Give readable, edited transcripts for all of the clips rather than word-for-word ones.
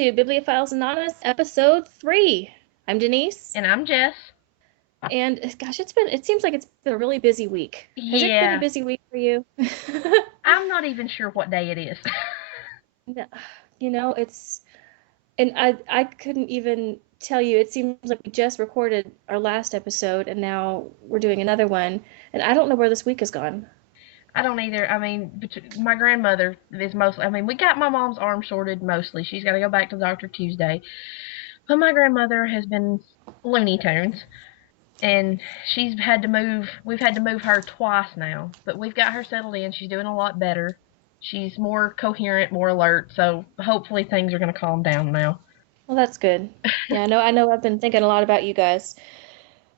to Bibliophiles Anonymous, episode 3. I'm Denise. And I'm Jess. And gosh, it seems like it's been a really busy week. Has it been a Yeah, busy week for you? I'm not even sure what day it is. No, and I couldn't even tell you. It seems like we just recorded our last episode and now we're doing another one. And I don't know where this week has gone. I don't either. I mean, my grandmother is mostly, we got my mom's arm sorted mostly. She's got to go back to the doctor Tuesday. But my grandmother has been Looney Tunes. And we've had to move her twice now. But we've got her settled in. She's doing a lot better. She's more coherent, more alert. So hopefully things are going to calm down now. Well, that's good. Yeah, I know I've been thinking a lot about you guys.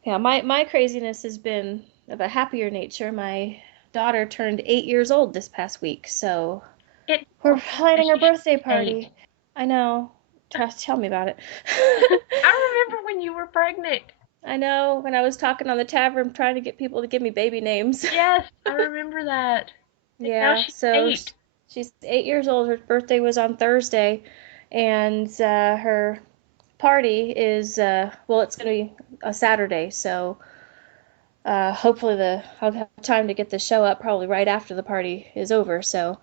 Yeah, my craziness has been of a happier nature. My daughter turned 8 years old this past week, so It, we're planning her birthday eight. party. I know. Tell me about it. I remember when you were pregnant. I know, when I was talking on the tavern trying to get people to give me baby names. Yes, I remember that. And now Yeah, she's so 8. she's 8 years old. Her birthday was on Thursday, and her party is, well, it's going to be a Saturday, so hopefully I'll have time to get the show up probably right after the party is over. So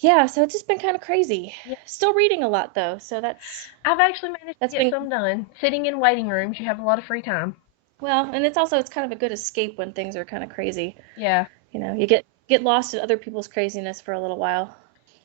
yeah, so it's just been kind of crazy. Yeah. Still reading a lot though, so that's I've actually managed to that's get been some done. Sitting in waiting rooms, you have a lot of free time. well, and it's kind of a good escape when things are kind of crazy. Yeah. You get lost in other people's craziness for a little while.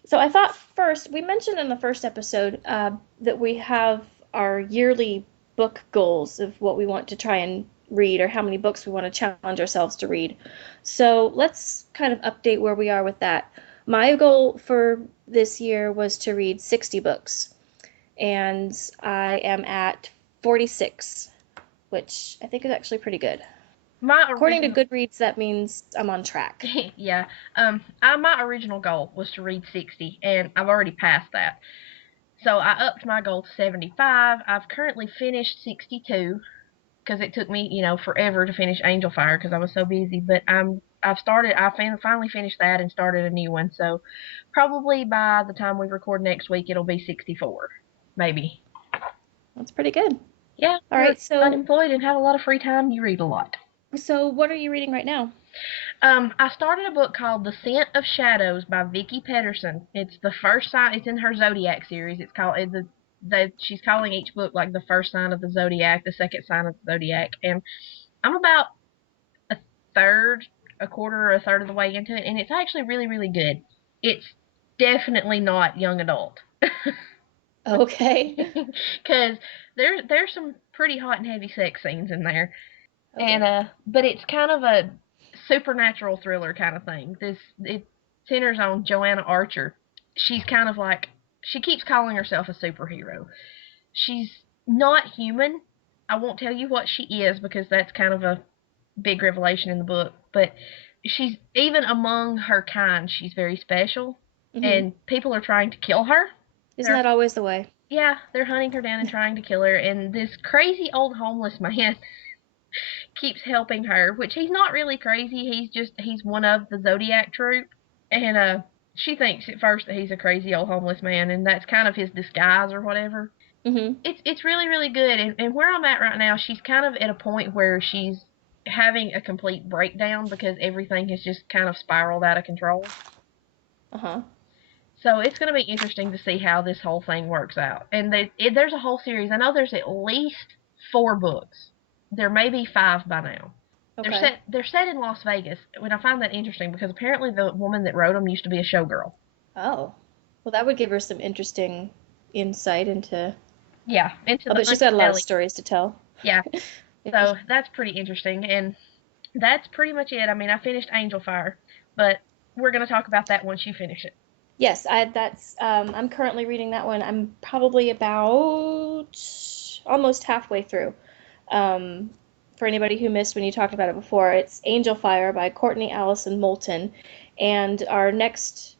So I thought first we mentioned in the first episode that we have our yearly book goals of what we want to try and read or how many books we want to challenge ourselves to read. So let's kind of update where we are with that. My goal for this year was to read 60 books, and I am at 46, which I think is actually pretty good. My According to original Goodreads, that means I'm on track. yeah. My original goal was to read 60 and I've already passed that. So I upped my goal to 75. I've currently finished 62 because it took me, forever to finish Angelfire because I was so busy, but I finally finished that and started a new one. So probably by the time we record next week it'll be 64. Maybe. That's pretty good. Yeah, All you're right, so unemployed and have a lot of free time, you read a lot. so what are you reading right now? I started a book called The Scent of Shadows by Vicki Pedersen. It's the first sign. It's in her Zodiac series. It's called she's calling each book like the first sign of the Zodiac, the second sign of the Zodiac, and I'm about a third, a quarter, or a third of the way into it, and it's actually really, really good. It's definitely not young adult. Okay. Because there's some pretty hot and heavy sex scenes in there, Oh and dear. but it's kind of a supernatural thriller kind of thing. It centers on Joanna Archer. She's kind of like she keeps calling herself a superhero. She's not human. I won't tell you what she is because that's kind of a big revelation in the book, but she's even among her kind, she's very special, Hmm. and people are trying to kill her. Isn't They're that always the way? Yeah, they're hunting her down and trying to kill her, and this crazy old homeless man keeps helping her, which he's not really crazy. He's one of the Zodiac troupe, and she thinks at first that he's a crazy old homeless man, and that's kind of his disguise or whatever. Hmm. It's really really good, and where I'm at right now, she's kind of at a point where she's having a complete breakdown because everything has just kind of spiraled out of control. Uh-huh. So it's going to be interesting to see how this whole thing works out. And there's a whole series. I know there's at least 4 books. There may be 5 by now. Okay. They're set in Las Vegas. When I find that interesting because apparently the woman that wrote them used to be a showgirl. Oh. Well, that would give her some interesting insight into. Yeah, into Oh, the but she's got a lot of underbelly. stories to tell. Yeah, so that's pretty interesting, and that's pretty much it. I mean, I finished Angelfire, but we're gonna talk about that once you finish it. Yes, I'm currently reading that one. I'm probably about almost halfway through. Um, for anybody who missed when you talked about it before, it's Angelfire by Courtney Allison Moulton, and our next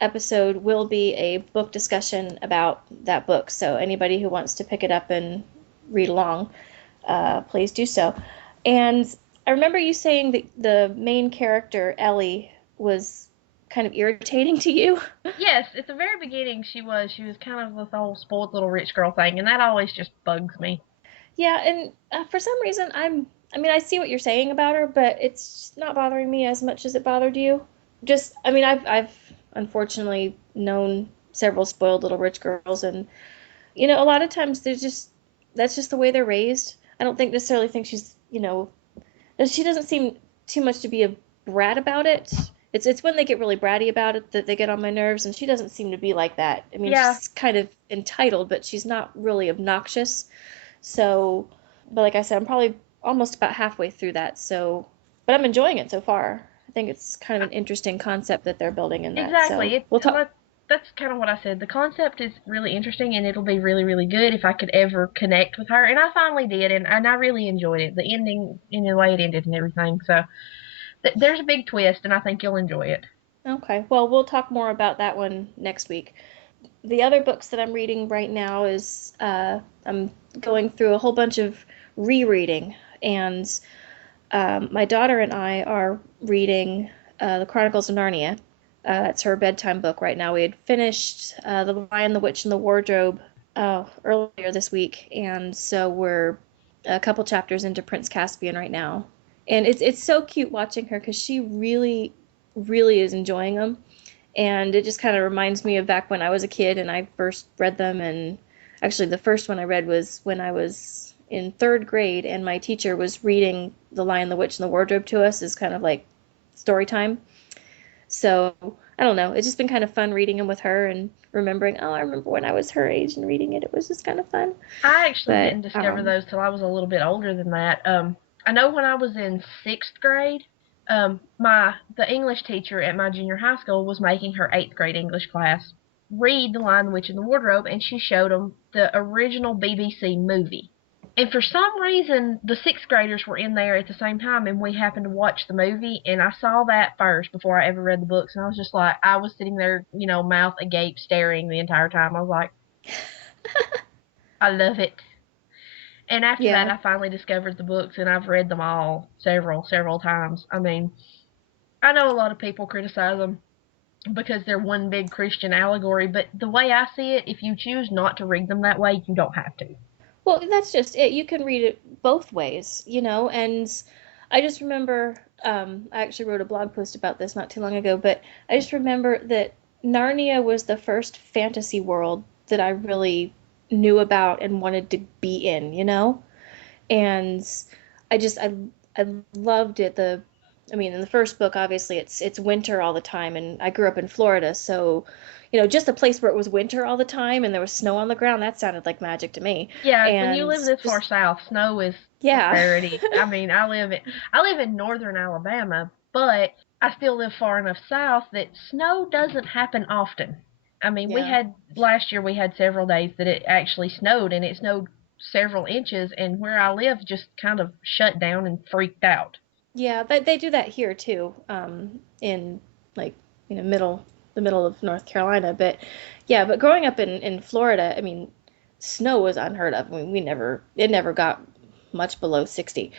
episode will be a book discussion about that book. So anybody who wants to pick it up and read along, please do so. And I remember you saying that the main character Ellie was kind of irritating to you? Yes, at the very beginning she was kind of this whole spoiled little rich girl thing, and that always just bugs me. Yeah, and for some reason, I mean, I see what you're saying about her, but it's not bothering me as much as it bothered you. Just, I mean, I've unfortunately known several spoiled little rich girls, and a lot of times there's just that's just the way they're raised. I don't think necessarily think she's, she doesn't seem too much to be a brat about it. It's when they get really bratty about it that they get on my nerves, and she doesn't seem to be like that. I mean, Yeah, she's kind of entitled, but she's not really obnoxious. So, but like I said, I'm probably almost about halfway through that. So, but I'm enjoying it so far. I think it's kind of an interesting concept that they're building in that. exactly. So, we'll talk. That's kind of what I said. The concept is really interesting, and it'll be really, really good if I could ever connect with her. And I finally did, and I really enjoyed it. The ending, the way it ended, and everything. So there's a big twist, and I think you'll enjoy it. Okay. Well, we'll talk more about that one next week. The other books that I'm reading right now is I'm going through a whole bunch of rereading, and my daughter and I are reading the Chronicles of Narnia. That's her bedtime book right now. We had finished The Lion, the Witch, and the Wardrobe earlier this week, and so we're a couple chapters into Prince Caspian right now. And it's so cute watching her because she really, really is enjoying them. And it just kind of reminds me of back when I was a kid and I first read them. And actually, the first one I read was when I was in third grade, and my teacher was reading The Lion, the Witch, and the Wardrobe to us as kind of like story time. So I don't know. It's just been kind of fun reading them with her and remembering, oh, I remember when I was her age and reading it. It was just kind of fun. I actually But didn't discover those till I was a little bit older than that. I know when I was in sixth grade, the English teacher at my junior high school was making her eighth grade English class read The Lion, the Witch, and the Wardrobe, and she showed them the original BBC movie. And for some reason, the sixth graders were in there at the same time, and we happened to watch the movie. And I saw that first before I ever read the books, and I was just like, I was sitting there, mouth agape, staring the entire time. I was like, I love it. And after that, yeah. I finally discovered the books, and I've read them all several times. I mean, I know a lot of people criticize them because they're one big Christian allegory, but the way I see it, if you choose not to read them that way, you don't have to. Well, that's just it. You can read it both ways, and I just remember I actually wrote a blog post about this not too long ago, but I just remember that Narnia was the first fantasy world that I really knew about and wanted to be in. And I loved it. I mean, in the first book, obviously it's winter all the time, and I grew up in Florida, so just a place where it was winter all the time and there was snow on the ground, that sounded like magic to me. Yeah, when you And live this far just south, snow is a yeah. rarity. I mean, I live in northern Alabama, but I still live far enough south that snow doesn't happen often. I mean, Yeah. last year we had several days that it actually snowed, and it snowed several inches, and where I live just kind of shut down and freaked out. Yeah, they do that here too, in like, the middle of North Carolina. But yeah, but growing up in Florida, I mean, snow was unheard of. I mean, it never got much below 60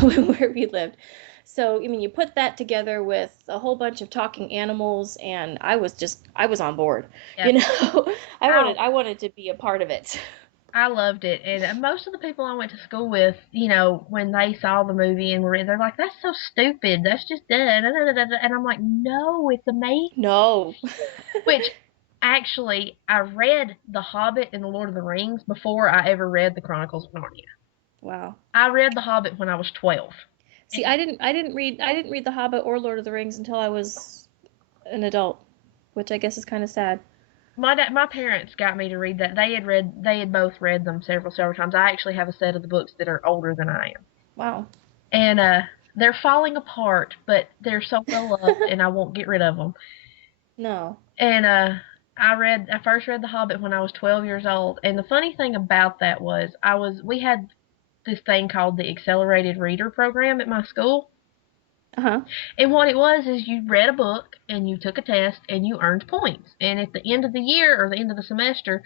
where we lived. So, I mean, you put that together with a whole bunch of talking animals, and I was on board, Yeah, you know. I I wanted to be a part of it. I loved it, and most of the people I went to school with, when they saw the movie and they're like, "That's so stupid. That's just da da da da da," and I'm like, "No, it's amazing." No. Which, actually, I read The Hobbit and The Lord of the Rings before I ever read the Chronicles of Narnia. Wow. I read The Hobbit when I was 12. See, I didn't read The Hobbit or Lord of the Rings until I was an adult, which I guess is kind of sad. My parents got me to read that. They had both read them several times. I actually have a set of the books that are older than I am. Wow. And they're falling apart, but they're so well loved, and I won't get rid of them. No. And I first read The Hobbit when I was 12 years old, and the funny thing about that was we had this thing called the Accelerated Reader Program at my school, Uh-huh. and what it was is you read a book and you took a test and you earned points, and at the end of the year or the end of the semester,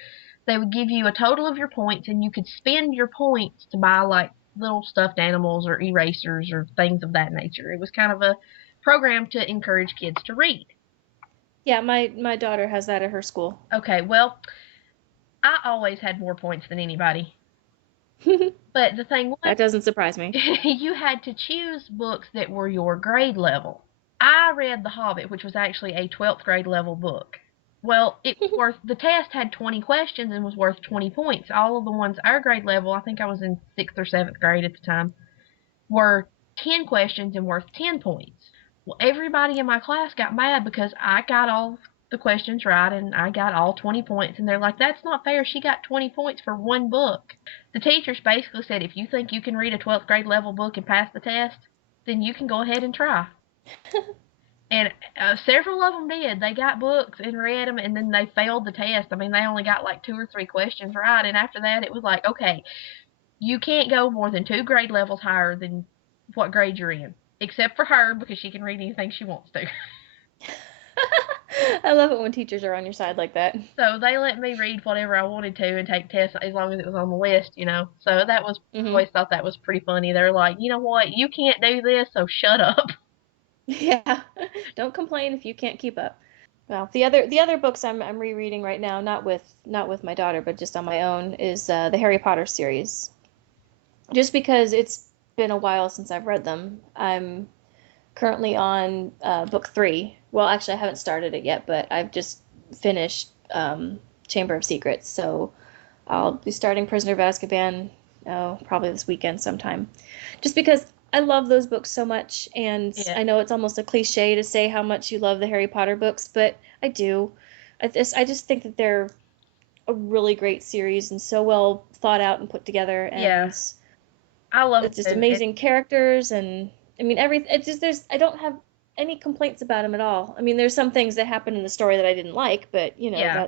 they would give you a total of your points, and you could spend your points to buy like little stuffed animals or erasers or things of that nature. It was kind of a program to encourage kids to read. Yeah, my daughter has that at her school. Okay, well, I always had more points than anybody. But the thing was, That doesn't surprise me. you had to choose books that were your grade level. I read The Hobbit, which was actually a 12th grade level book. Well, the test had 20 questions and was worth 20 points. All of the ones our grade level, I think I was in 6th or 7th grade at the time, were 10 questions and worth 10 points. Well, everybody in my class got mad because I got all the questions right and I got all 20 points, and they're like, that's not fair. She got 20 points for one book. The teachers basically said, if you think you can read a 12th grade level book and pass the test, then you can go ahead and try. And several of them did. They got books and read them, and then they failed the test. I mean, they only got like 2 or 3 questions right, and after that, it was like, okay, you can't go more than 2 grade levels higher than what grade you're in, except for her because she can read anything she wants to. I love it when teachers are on your side like that. So they let me read whatever I wanted to and take tests as long as it was on the list, you know. So that was, I Hmm. always thought that was pretty funny. They're like, you know what, you can't do this, so shut up. Yeah. Don't complain if you can't keep up. Well, the other books I'm rereading right now, not with my daughter, but just on my own, is the Harry Potter series. Just because it's been a while since I've read them. I'm currently on book 3. Well, actually, I haven't started it yet, but I've just finished Chamber of Secrets, so I'll be starting Prisoner of Azkaban, probably this weekend sometime. Just because I love those books so much, and Yeah. I know it's almost a cliche to say how much you love the Harry Potter books, but I do. I just think that they're a really great series and so well thought out and put together, Yeah. and I love it's them just too. amazing characters, and I mean it's just there's I don't have any complaints about them at all. I mean, there's some things that happen in the story that I didn't like, but Yeah.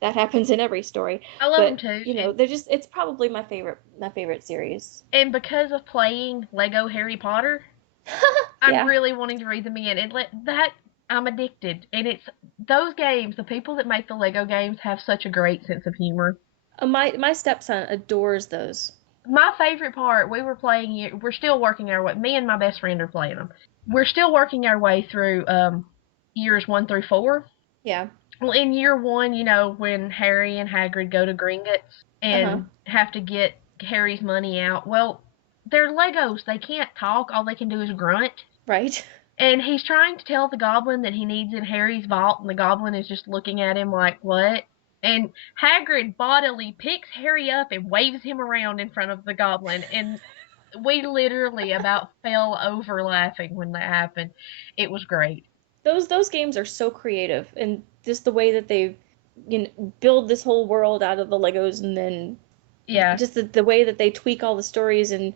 that happens in every story. I love them But too. they're just it's probably my favorite series. And because of playing Lego Harry Potter, I'm Yeah. really wanting to read them again. And that I'm addicted. And it's those games. The people that make the Lego games have such a great sense of humor. My stepson adores those. My favorite part, we were playing. We're still working our way. Me and my best friend are playing them. We're still working our way through years 1 through 4. Yeah. Well, in year 1, you know, when Harry and Hagrid go to Gringotts Uh-huh. and have to get Harry's money out. Well, they're Legos. They can't talk. All they can do is grunt. Right. And he's trying to tell the goblin that he needs in Harry's vault, and the goblin is just looking at him like, what? And Hagrid bodily picks Harry up and waves him around in front of the goblin, and we literally about fell over laughing when that happened. It was great. Those games are so creative, and just the way that they build this whole world out of the Legos, and then Yeah. just the way that they tweak all the stories, and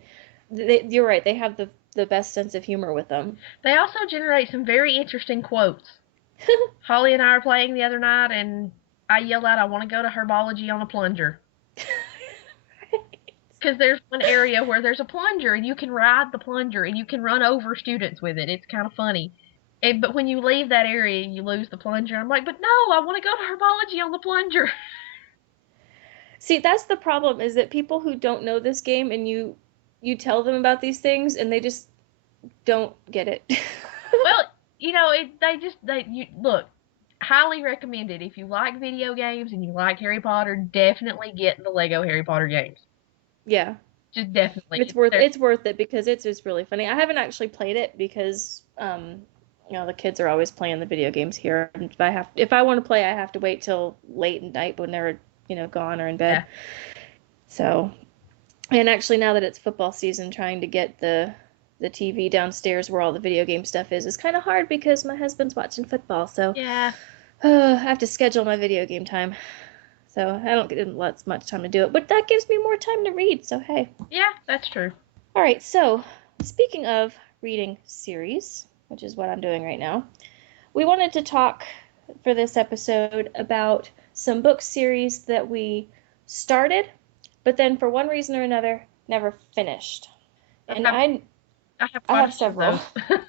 you're right, they have the best sense of humor with them. They also generate some very interesting quotes. Holly and I were playing the other night, and I yelled out, I want to go to herbology on a plunger. Because there's one area where there's a plunger, and you can ride the plunger, and you can run over students with it. It's kind of funny. But when you leave that area, you lose the plunger. I'm like, but no, I want to go to herbology on the plunger. See, that's the problem, is that people who don't know this game, and you tell them about these things and they just don't get it. Well, you know, you look, highly recommended. If you like video games and you like Harry Potter, definitely get the Lego Harry Potter games. Yeah. Just definitely. It's worth it's worth it because it's just really funny. I haven't actually played it because the kids are always playing the video games here. And if I want to play, I have to wait till late at night when they're, gone or in bed. Yeah. So, and actually now that it's football season, trying to get the TV downstairs where all the video game stuff is kind of hard because my husband's watching football. So, Yeah. I have to schedule my video game time. So I don't get lots much time to do it, but that gives me more time to read. So hey. Yeah, that's true. All right. So speaking of reading series, which is what I'm doing right now, we wanted to talk for this episode about some book series that we started, but then for one reason or another never finished. And I have I quite have a few of several. those.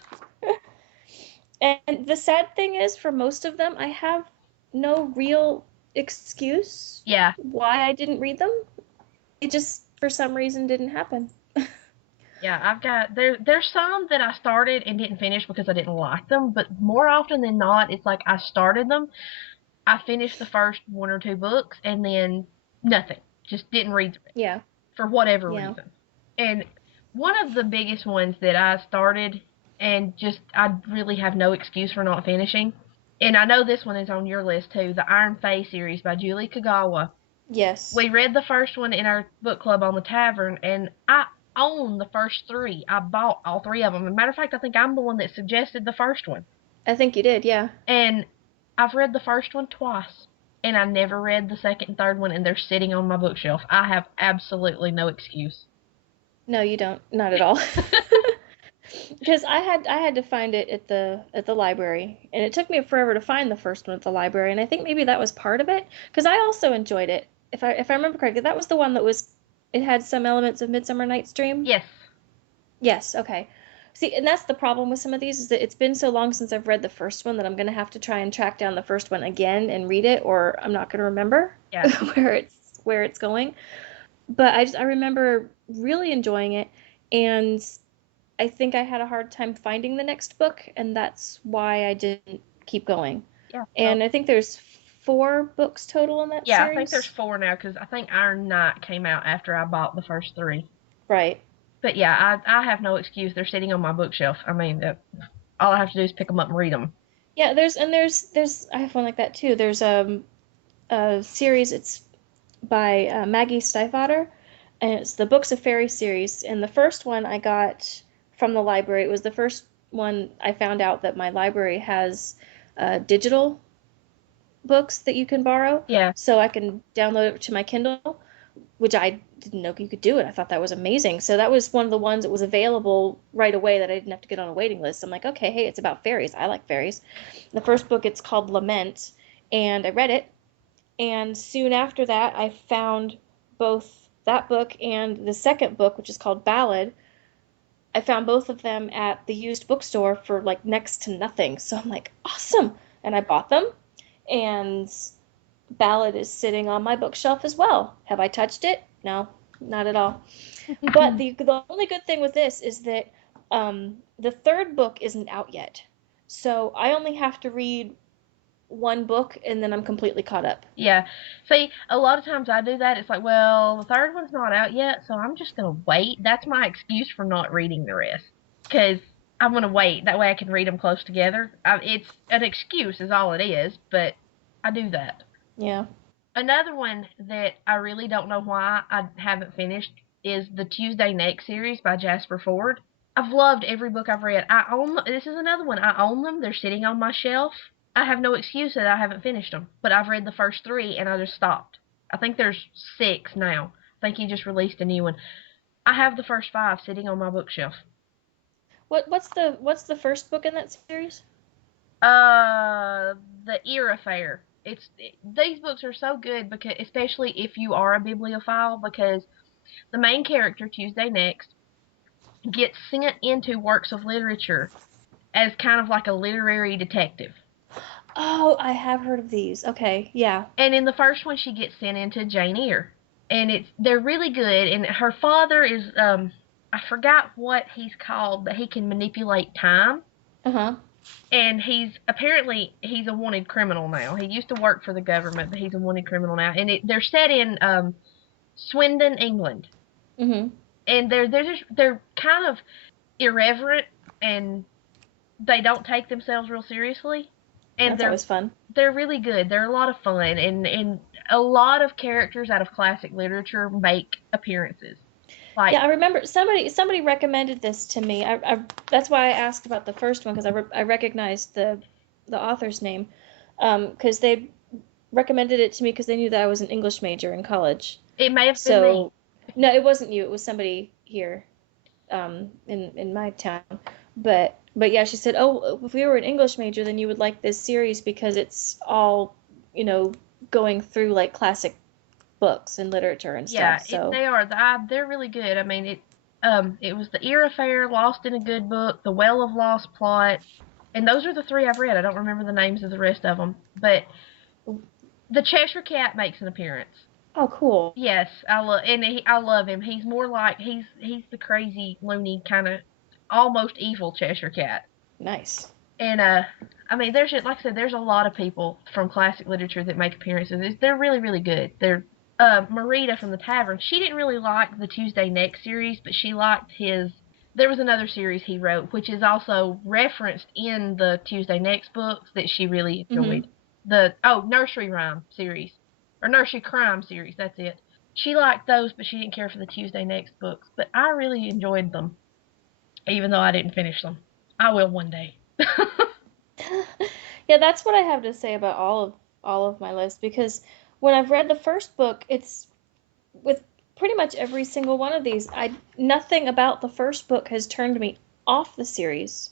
And the sad thing is, for most of them, I have no real excuse Yeah. why I didn't read them. It just, for some reason, didn't happen. Yeah, I've got there's some that I started and didn't finish because I didn't like them, but more often than not, it's like I started them, I finished the first one or two books, and then nothing. Just didn't read through it Yeah. for whatever Yeah. reason. And one of the biggest ones that I started and just I really have no excuse for not finishing, and I know this one is on your list too, the Iron Fey series by Julie Kagawa. Yes. We read the first one in our book club on the tavern, and I own the first three. I bought all three of them. As a matter of fact, I think I'm the one that suggested the first one. I think you did, yeah. And I've read the first one twice, and I never read the second and third one, and they're sitting on my bookshelf. I have absolutely no excuse. No, you don't. Not at all. Because I had to find it at the library, and it took me forever to find the first one at the library, and I think maybe that was part of it. Because I also enjoyed it. If I remember correctly, that was the one that was it had some elements of Midsummer Night's Dream. Yes. Yes, okay. See, and that's the problem with some of these is that it's been so long since I've read the first one that I'm gonna have to try and track down the first one again and read it, or I'm not gonna remember Yeah. where it's going. But I remember really enjoying it, and I think I had a hard time finding the next book, and that's why I didn't keep going. Yeah. And Well, I think there's 4 books total in that yeah, I think there's series. four now because I think Iron Knight came out after I bought the first three. Right. But yeah, I have no excuse. They're sitting on my bookshelf. I mean, all I have to do is pick them up and read them. Yeah, there's I have one like that too. There's a series. It's by Maggie Stiefvater, and it's the Books of Fairy series. And the first one I got from the library. It was the first one I found out that my library has digital books that you can borrow, Yeah. so I can download it to my Kindle, which I didn't know you could do it. I thought that was amazing. So that was one of the ones that was available right away that I didn't have to get on a waiting list. I'm like, okay, hey, it's about fairies. I like fairies. The first book, it's called Lament, and I read it. And soon after that, I found both that book and the second book, which is called Ballad. I found both of them at the used bookstore for like next to nothing. So I'm like, awesome. And I bought them. And Ballad is sitting on my bookshelf as well. Have I touched it? No, not at all. But the only good thing with this is that the third book isn't out yet. So I only have to read one book and then I'm completely caught up. Yeah. See, a lot of times I do that. It's like, well, the third one's not out yet, so I'm just going to wait. That's my excuse for not reading the rest. Because I'm going to wait. That way I can read them close together. It's an excuse, is all it is, but I do that. Yeah. Another one that I really don't know why I haven't finished is the Tuesday Next series by Jasper Fforde. I've loved every book I've read. I own this is another one. I own them. They're sitting on my shelf. I have no excuse that I haven't finished them. But I've read the first three and I just stopped. I think there's six now. I think he just released a new one. I have the first five sitting on my bookshelf. What's the first book in that series? Uh, the Era Fair. These books are so good because especially if you are a bibliophile because the main character Tuesday Next gets sent into works of literature as kind of like a literary detective. Oh, I have heard of these. Okay, yeah. And in the first one, she gets sent into Jane Eyre, and they're really good. And her father is I forgot what he's called, but he can manipulate time. Uh-huh. And he's a wanted criminal now. He used to work for the government, but he's a wanted criminal now. And they're set in Swindon, England, Mm-hmm. and they're kind of irreverent and they don't take themselves real seriously, and That's always fun. they're really good. They're a lot of fun, and a lot of characters out of classic literature make appearances. Like, Yeah, I remember somebody recommended this to me. That's why I asked about the first one because I recognized the author's name, because they recommended it to me because they knew that I was an English major in college. it may have been me. So, no, it wasn't you. It was somebody here, in my town. But yeah, she said, oh, if we were an English major, then you would like this series because it's all, you know, going through like classic books and literature and stuff. Yeah, So they are. They're really good. I mean, it was the Era Fair, Lost in a Good Book, The Well of Lost Plot, and those are the three I've read. I don't remember the names of the rest of them, but the Cheshire Cat makes an appearance. Oh, cool. Yes, I love him. He's more like he's the crazy, loony kind of almost evil Cheshire Cat. Nice. And I mean, there's like I said, there's a lot of people from classic literature that make appearances. They're really really good. They're Marita from the Tavern. She didn't really like the Tuesday Next series, but she liked his. There was another series he wrote, which is also referenced in the Tuesday Next books that she really enjoyed. Mm-hmm. The Nursery Rhyme series or Nursery Crime series. That's it. She liked those, but she didn't care for the Tuesday Next books. But I really enjoyed them, even though I didn't finish them. I will one day. Yeah, that's what I have to say about all of my list because when I've read the first book, it's with pretty much every single one of these, I nothing about the first book has turned me off the series.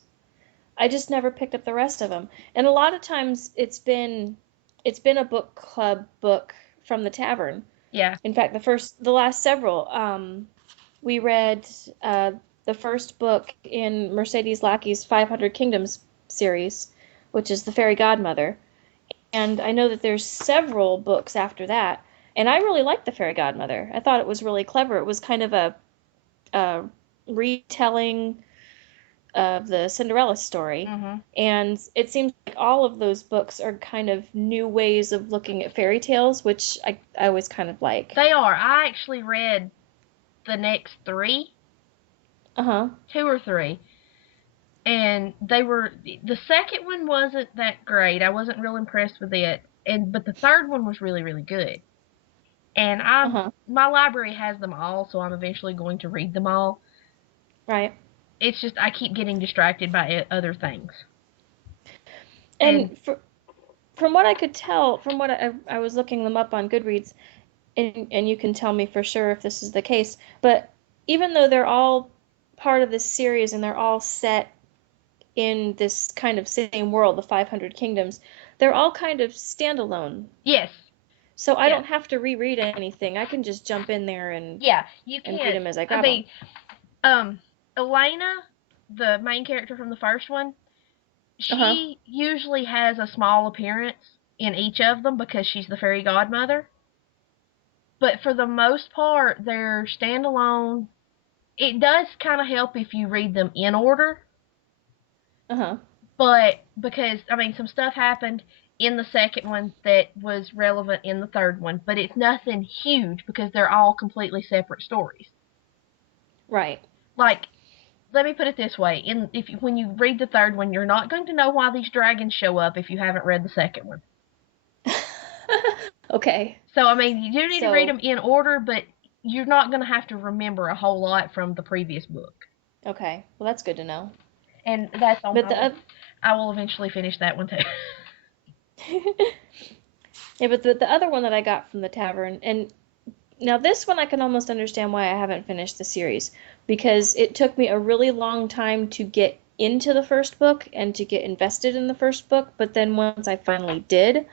I just never picked up the rest of them. And a lot of times it's been a book club book from the tavern. Yeah. In fact, the last several, we read the first book in Mercedes Lackey's 500 Kingdoms series, which is the Fairy Godmother. And I know that there's several books after that. And I really liked the Fairy Godmother. I thought it was really clever. It was kind of a retelling of the Cinderella story. Mhm. And it seems like all of those books are kind of new ways of looking at fairy tales, which I always kind of like. They are. I actually read the next three, Uh-huh. two or three, and they were the second one wasn't that great. I wasn't real impressed with it, and but the third one was really really good. And Uh-huh. my library has them all, so I'm eventually going to read them all. Right. It's just I keep getting distracted by other things. And And from what I could tell, from what I was looking them up on Goodreads, and you can tell me for sure if this is the case, but even though they're all part of this series and they're all set in this kind of same world, the 500 Kingdoms, they're all kind of standalone. yes, So I yes, don't have to reread anything. I can just jump in there yeah, you and read can't. them as I I grab them. mean, Elena, the main character from the first one, Uh-huh. she usually has a small appearance in each of them because she's the fairy godmother. But for the most part, they're standalone. It does kind of help if you read them in order, Uh-huh. but because, I mean, some stuff happened in the second one that was relevant in the third one, but it's nothing huge because they're all completely separate stories. Right. Like, let me put it this way: when you read the third one, you're not going to know why these dragons show up if you haven't read the second one. Okay. So, I mean, you do need to read So, them in order, but you're not going to have to remember a whole lot from the previous book. okay. Well, that's good to know. And that's on But my the list. I will eventually finish that one too. yeah, but the other one that I got from the tavern, and now this one I can almost understand why I haven't finished the series because it took me a really long time to get into the first book and to get invested in the first book, but then once I finally did,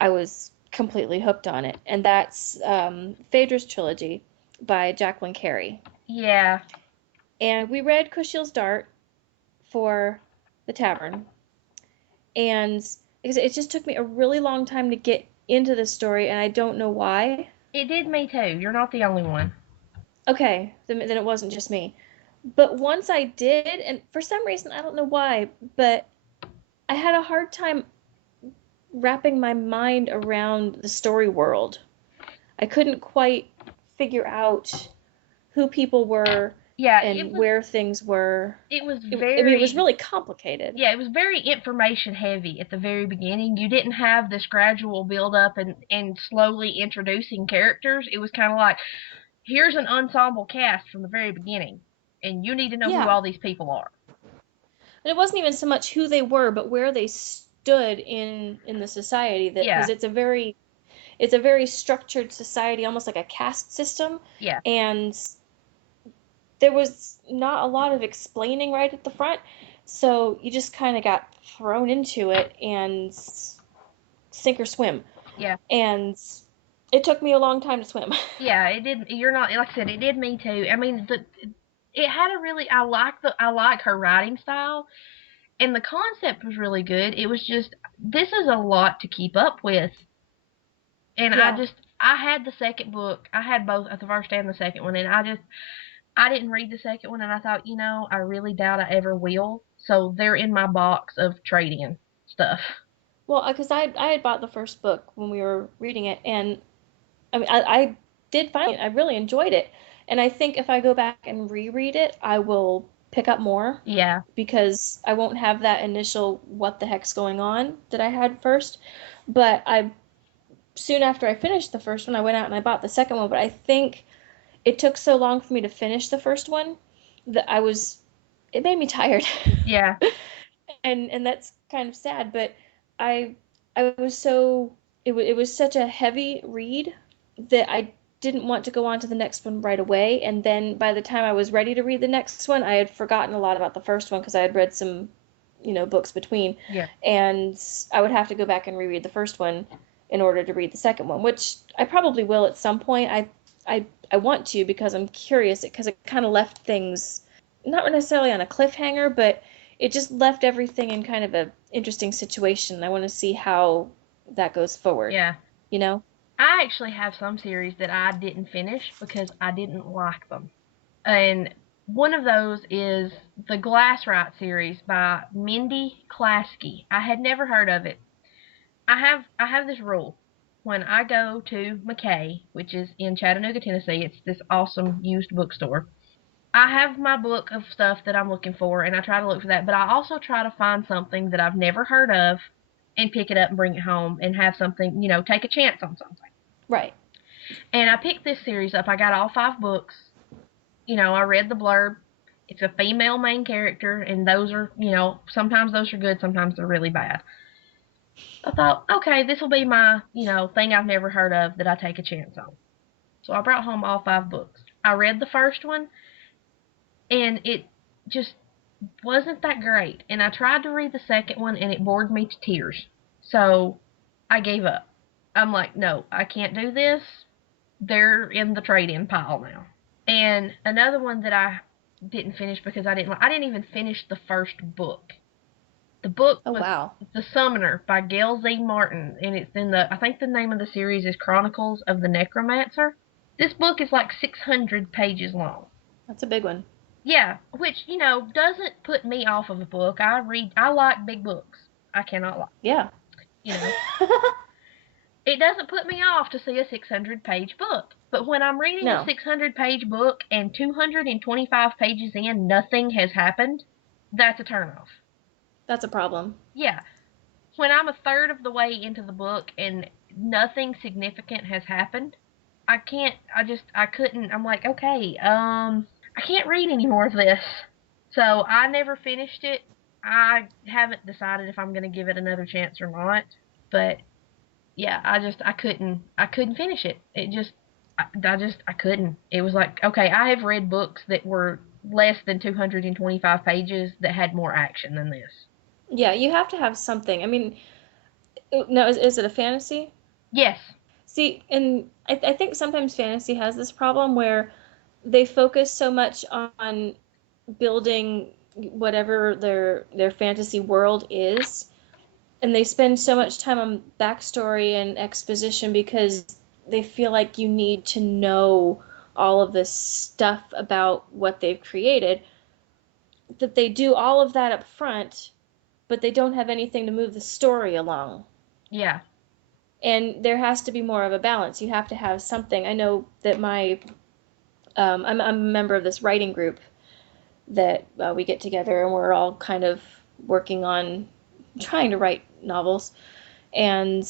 I was completely hooked on it. And that's Phedre's Trilogy by Jacqueline Carey. Yeah. And we read Kushiel's Dart for the tavern, and it just took me a really long time to get into the story, and I don't know why. It did me too. You're not the only one. Okay, then it wasn't just me. But once I did, and for some reason, I don't know why, but I had a hard time wrapping my mind around the story world. I couldn't quite figure out who people were Yeah, and where things were. it was I mean, it was very really complicated. yeah, it was very information heavy at the very beginning. You didn't have this gradual build up and slowly introducing characters. It was kind of like here's an ensemble cast from the very beginning, and you need to know who Yeah. all these people are. And it wasn't even so much who they were, but where they stood in the society. That because Yeah, it's a very structured society, almost like a caste system, yeah, and there was not a lot of explaining right at the front, so you just kind of got thrown into it and sink or swim. yeah. And it took me a long time to swim. Yeah, it did. You're not like I said. It did me too. I mean, it had a really. I like her writing style, and the concept was really good. It was just this is a lot to keep up with, and Yeah. I had the second book. I had both, the first and the second one, and I didn't read the second one, and I thought, I really doubt I ever will. So they're in my box of trade-in stuff. Well, because I had bought the first book when we were reading it, and I did find it. I really enjoyed it. And I think if I go back and reread it, I will pick up more Yeah. because I won't have that initial what the heck's going on that I had first. But I soon after I finished the first one, I went out and I bought the second one, but I think it took so long for me to finish the first one that it made me tired. Yeah. And that's kind of sad, but I I was so it was such a heavy read that I didn't want to go on to the next one right away, and then by the time I was ready to read the next one, I had forgotten a lot about the first one because I had read some, books between, Yeah. and I would have to go back and reread the first one in order to read the second one, which I probably will at some point. I want to because I'm curious because it kind of left things not necessarily on a cliffhanger, but it just left everything in kind of a interesting situation. I want to see how that goes forward, Yeah. you know? I actually have some series that I didn't finish because I didn't like them. And one of those is the Glasswright series by Mindy Klasky. I had never heard of it. I have this rule. When I go to McKay, which is in Chattanooga, Tennessee, it's this awesome used bookstore. I have my book of stuff that I'm looking for, and I try to look for that. But I also try to find something that I've never heard of, and pick it up and bring it home, and have something, take a chance on something. Right. And I picked this series up. I got all 5 books. I read the blurb. It's a female main character, and those are, sometimes those are good, sometimes they're really bad. I thought, okay, this will be my, thing I've never heard of that I take a chance on. So I brought home all 5 books. I read the first one, and it just wasn't that great. And I tried to read the second one, and it bored me to tears. So I gave up. I'm like, no, I can't do this. They're in the trade-in pile now. And another one that I didn't finish because I didn't even finish the first book. The book Oh, was wow. The Summoner by Gail Z. Martin, and it's I think the name of the series is Chronicles of the Necromancer. This book is like 600 pages long. That's a big one. Yeah, which, doesn't put me off of a book. I like big books. I cannot lie. Yeah. You know, it doesn't put me off to see a 600-page book. But when I'm reading a No, 600-page book and 225 pages in, nothing has happened, that's a turnoff. that's a problem. Yeah, when I'm a third of the way into the book and nothing significant has happened, I couldn't, I'm like, okay, I can't read any more of this. So I never finished it. I haven't decided if I'm going to give it another chance or not. But yeah, I couldn't finish it. I couldn't. It was like, okay, I have read books that were less than 225 pages that had more action than this. Yeah, you have to have something. I mean, no, is it a fantasy? Yes. See, and I think sometimes fantasy has this problem where they focus so much on building whatever their fantasy world is, and they spend so much time on backstory and exposition because they feel like you need to know all of this stuff about what they've created, that they do all of that up front, but they don't have anything to move the story along. Yeah. And there has to be more of a balance. You have to have something. I know that I'm a member of this writing group that we get together and we're all kind of working on trying to write novels. And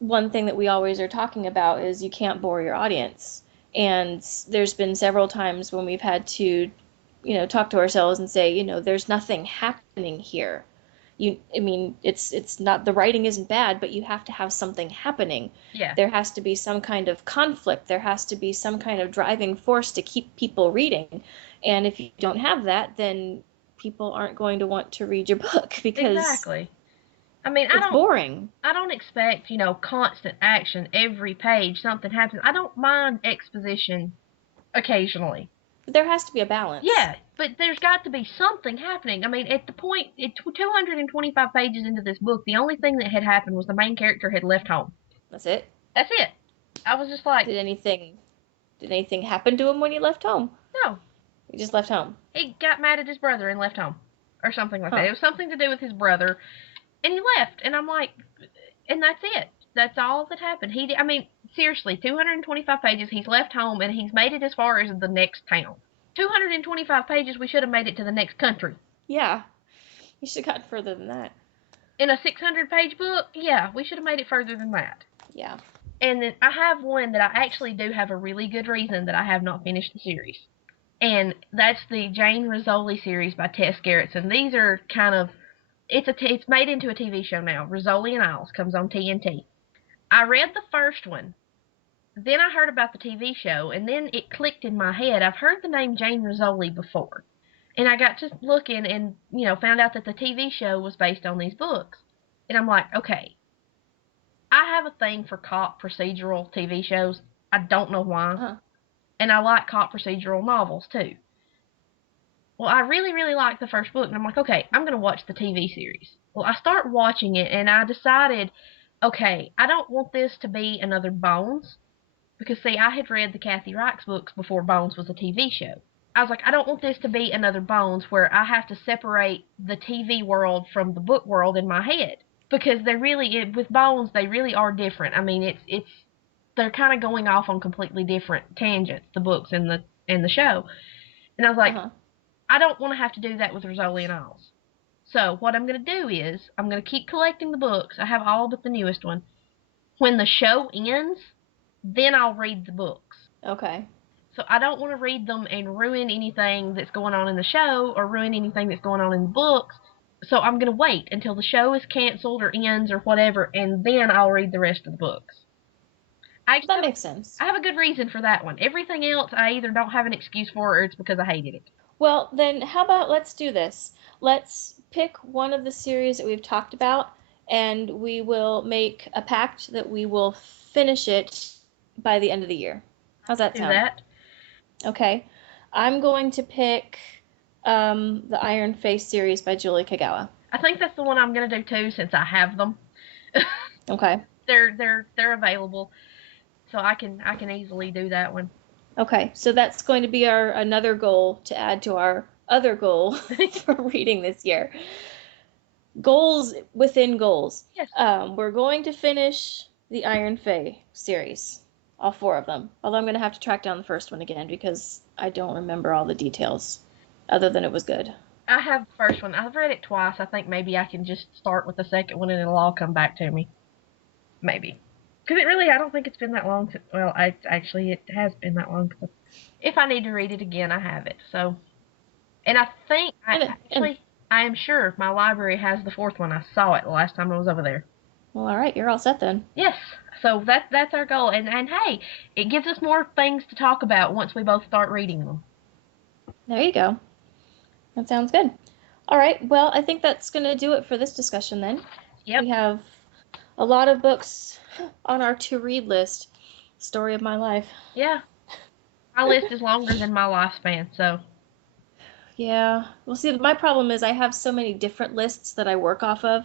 one thing that we always are talking about is you can't bore your audience. And there's been several times when we've had to, talk to ourselves and say, there's nothing happening here. I mean, it's not, the writing isn't bad, but you have to have something happening. Yeah. There has to be some kind of conflict. There has to be some kind of driving force to keep people reading. And if you don't have that, then people aren't going to want to read your book because Exactly. I mean, it's boring. I don't expect, constant action every page something happens. I don't mind exposition occasionally. There has to be a balance. Yeah, but there's got to be something happening. I mean, at the point, 225 pages into this book, the only thing that had happened was the main character had left home. That's it. That's it. I was just like, Did anything happen to him when he left home? no. He just left home. He got mad at his brother and left home. Or something like that. Huh. It was something to do with his brother. And he left. And I'm like, and that's it. That's all that happened. I mean, seriously, 225 pages. He's left home and he's made it as far as the next town. 225 pages, we should have made it to the next country. Yeah. You should have gotten further than that. In a 600-page book, yeah, we should have made it further than that. Yeah. And then I have one that I actually do have a really good reason that I have not finished the series. And that's the Jane Rizzoli series by Tess Gerritsen. These are kind of, it's made into a TV show now. Rizzoli and Isles comes on TNT. I read the first one, then I heard about the TV show, and then it clicked in my head. I've heard the name Jane Rizzoli before. And I got to looking and, found out that the TV show was based on these books. And I'm like, okay, I have a thing for cop procedural TV shows. I don't know why. Uh-huh. And I like cop procedural novels, too. Well, I really, really liked the first book, and I'm like, okay, I'm going to watch the TV series. Well, I start watching it, and I decided, okay, I don't want this to be another Bones. Because, see, I had read the Kathy Reichs books before Bones was a TV show. I was like, I don't want this to be another Bones where I have to separate the TV world from the book world in my head. Because with Bones, they really are different. I mean, they're kind of going off on completely different tangents, the books and the show. And I was like, I don't want to have to do that with Rizzoli and Isles. So what I'm going to do is I'm going to keep collecting the books. I have all but the newest one. When the show ends, then I'll read the books. Okay. So I don't want to read them and ruin anything that's going on in the show or ruin anything that's going on in the books. So I'm going to wait until the show is canceled or ends or whatever, and then I'll read the rest of the books. That makes sense. I have a good reason for that one. Everything else I either don't have an excuse for or it's because I hated it. Well, then how about let's do this. Let's pick one of the series that we've talked about, and we will make a pact that we will finish it by the end of the year. How's that sound? Do that. Okay. I'm going to pick the Iron Fey series by Julie Kagawa. I think that's the one I'm going to do too, since I have them. Okay. They're available, so I can easily do that one. Okay, so that's going to be another goal to add to our other goal for reading this year. Goals within goals. Yes. We're going to finish the Iron Fey series, all 4 of them. Although I'm going to have to track down the first one again because I don't remember all the details, other than it was good. I have the first one. I've read it twice. I think maybe I can just start with the second one and it'll all come back to me. Maybe. Because I don't think it's been that long. It has been that long. If I need to read it again, I have it. So, and I think, I am sure my library has the 4th one. I saw it the last time I was over there. Well, all right, you're all set then. Yes. So that's our goal. And hey, it gives us more things to talk about once we both start reading them. There you go. That sounds good. All right, well, I think that's going to do it for this discussion then. Yep. We have a lot of books on our to-read list. Story of my life. Yeah. My list is longer than my lifespan, so. Yeah. Well, see, my problem is I have so many different lists that I work off of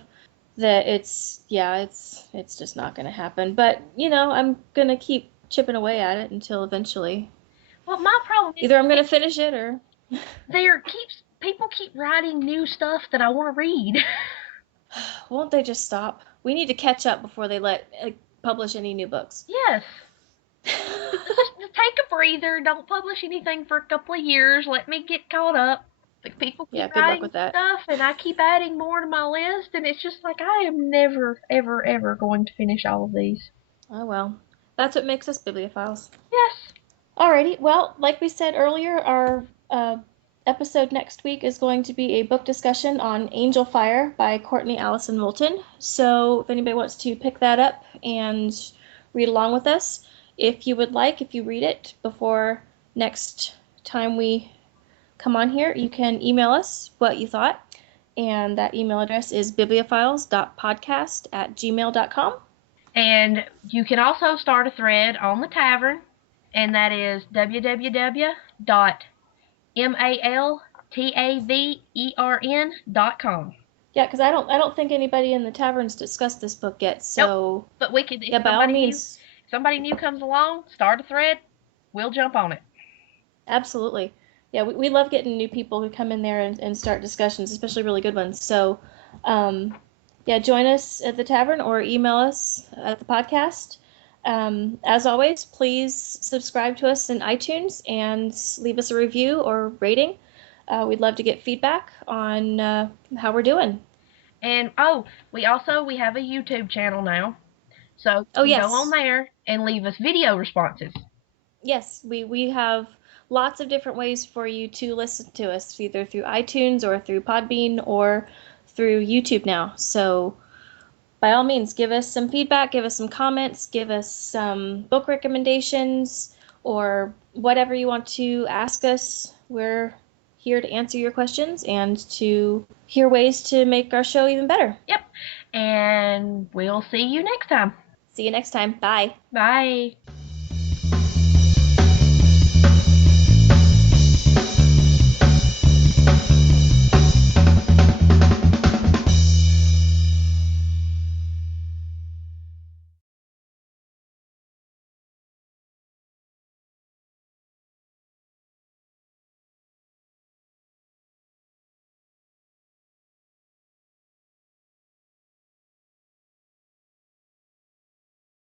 that it's just not going to happen. But, I'm going to keep chipping away at it until eventually. Well, my problem is... either I'm going to finish it or... people keep writing new stuff that I want to read. Won't they just stop? We need to catch up before they publish any new books. Yes. Just take a breather. Don't publish anything for a couple of years. Let me get caught up. People keep writing stuff, and I keep adding more to my list, and it's just like I am never, ever, ever going to finish all of these. Oh, well. That's what makes us bibliophiles. Yes. Alrighty. Well, like we said earlier, our episode next week is going to be a book discussion on Angelfire by Courtney Allison Moulton. So if anybody wants to pick that up and read along with us, if you read it before next time we come on here, you can email us what you thought. And that email address is bibliophiles.podcast@gmail.com. And you can also start a thread on the Tavern, and that is www.maltavern.com. Yeah, because I don't think anybody in the Tavern's discussed this book yet. So nope. But we could, by all means. somebody new comes along, start a thread, we'll jump on it. Absolutely. Yeah, we love getting new people who come in there and start discussions, especially really good ones. So, yeah, join us at the tavern or email us at the podcast. As always, please subscribe to us in iTunes and leave us a review or rating. We'd love to get feedback on how we're doing. And we have a YouTube channel now, so Oh, you can go on yes. there and leave us video responses. Yes, we have lots of different ways for you to listen to us, either through iTunes or through Podbean or through YouTube now. So by all means, give us some feedback, give us some comments, give us some book recommendations, or whatever you want to ask us. We're here to answer your questions and to hear ways to make our show even better. Yep. And we'll see you next time. See you next time. Bye. Bye.